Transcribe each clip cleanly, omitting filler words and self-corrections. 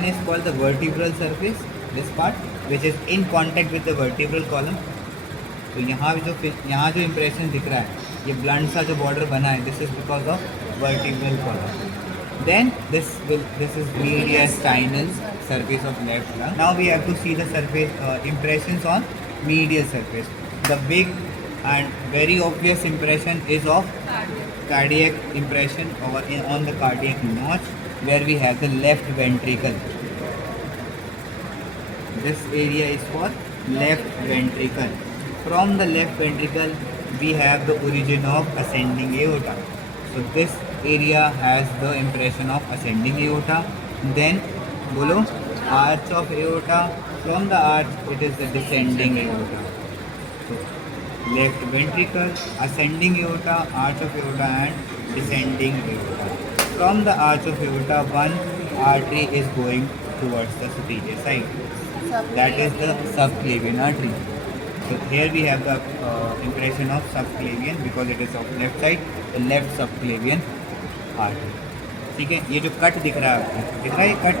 One is called the vertebral surface, this part which is in contact with the vertebral column. तो यहाँ जो impression दिख रहा है, ये blunt सा जो border बना है, this is because of vertebral column. Then this is mediastinal surface of left lung. Now we have to see the surface impressions on medial surface. The big and very obvious impression is of cardiac impression on the cardiac notch, where we have the left ventricle. This area is for left ventricle. From the left ventricle we have the origin of ascending aorta. So this area has the impression of ascending aorta. Then bolo arch of aorta. From the arch it is the descending aorta. So left ventricle, ascending aorta, arch of aorta and descending aorta. From the arch of aorta, one artery is going towards the superior side. That is the subclavian artery. So here we have the impression of subclavian because it is of left side, the left subclavian artery. ठीक है, ये जो cut दिख रहा है आपको, दिख रहा है ये cut,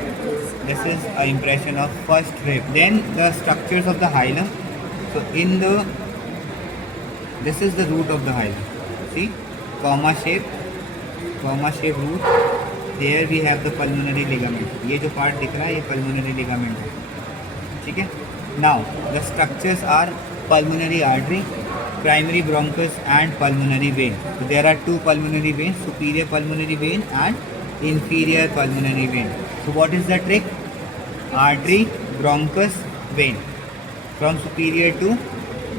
this is an impression of first rib. Then the structures of the hilum. So in the, this is the root of the hilum. See, comma shape root. There we have the pulmonary ligament. ये जो part दिख रहा है ये pulmonary ligament है. ठीक है. Now the structures are pulmonary artery, primary bronchus and pulmonary vein. So there are two pulmonary veins, superior pulmonary vein and inferior pulmonary vein. So what is the trick? Artery, bronchus, vein. From superior to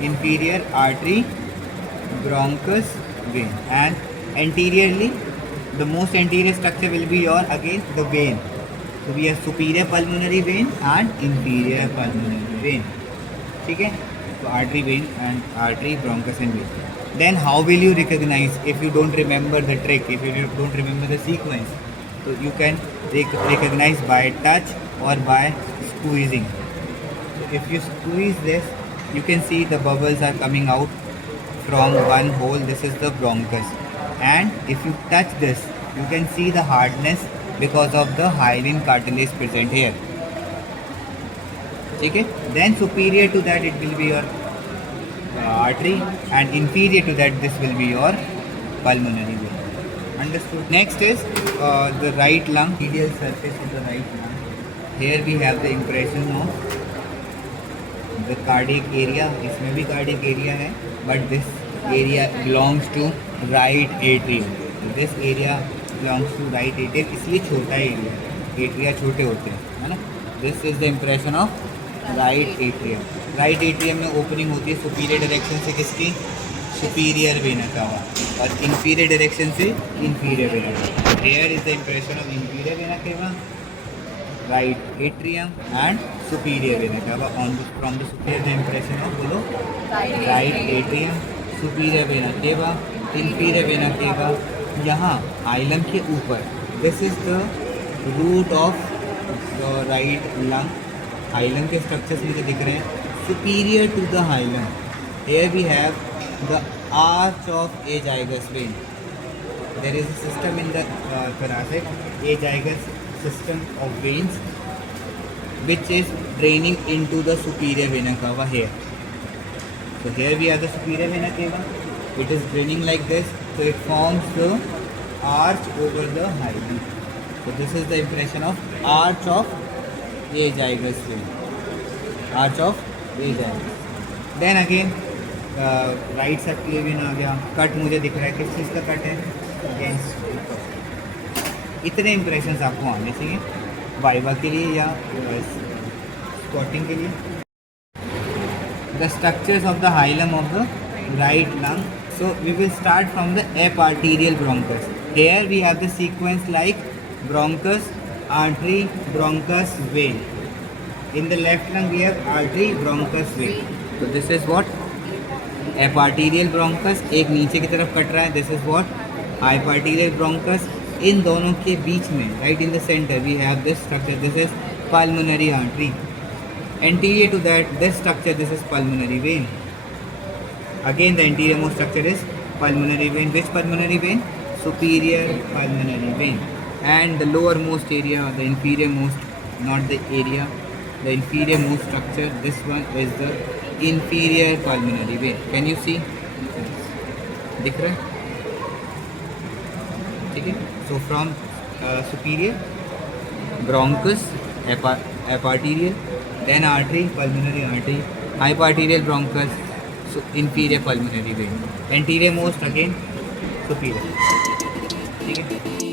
inferior, artery, bronchus, vein. And anteriorly, the most anterior structure will be your again the vein. So we have superior pulmonary vein and inferior pulmonary vein. ठीक है? So artery, vein and artery, bronchus and vein. Then how will you recognize if you don't remember the trick, if you don't remember the sequence? So you can recognize by touch or by squeezing. So if you squeeze this, you can see the bubbles are coming out from one hole. This is the bronchus. And if you touch this, you can see the hardness because of the hyaline cartilage present here. Okay? Then superior to that it will be your artery, and inferior to that this will be your pulmonary vein. Understood? Next is the right lung, medial surface of the right lung. Here we have the impression of the cardiac area. इसमें भी cardiac area है, but this area belongs to right atrium. So this area belongs to right atrium, इसलिए छोटा area, atria छोटे होते हैं, है ना. This is the impression of right atrium. Right atrium में ओपनिंग होती है सुपीरियर डायरेक्शन से किसकी? सुपीरियर वेना कावा, और inferior डायरेक्शन से inferior vena cava. Here is the impression of inferior vena cava, right atrium and superior vena cava. From the superior the impression of बोलो right atrium, superior vena cava, inferior vena cava. यहाँ hilum के ऊपर, this is the root of the right lung. Hilum के structures मुझे दिख रहे हैं. Superior to the hilum, here we have the arch of azygous vein. There is a system in the thoracic, azygous system of veins, which is draining into the superior vena cava here. So here we have the superior vena cava. It is draining like this, so it forms the arch over the hilum. So this is the impression of arch of azygous vein. Arch of azygous. Then again right subclavian आ गया. Cut मुझे दिख रहा है, किस चीज़ का cut है? Against. इतने इंप्रेशंस आपको आने चाहिए वाइवा के लिए या स्क्वाटिंग के लिए. The structures of the hilum of the right lung. So we will start from the eparterial bronchus. Here we have the sequence like bronchus, artery, bronchus, vein. In the left lung we have artery, bronchus, vein. So this is what eparterial bronchus, एक नीचे की तरफ cut रहा है. This is what hyparterial bronchus. इन दोनों के बीच में, right in the center, we have this structure. This is pulmonary artery. Anterior to that, this structure, this is pulmonary vein. Again, the anterior most structure is pulmonary vein. Which pulmonary vein? Superior pulmonary vein. And the lower most area, the inferior most not the area. The inferior most structure, this one is the inferior pulmonary vein. Can you see? दिख रहा है? ठीक है. So from superior bronchus, eparterial, then artery, pulmonary artery, hyparterial bronchus, so inferior pulmonary vein. Anterior most again superior. ठीक है.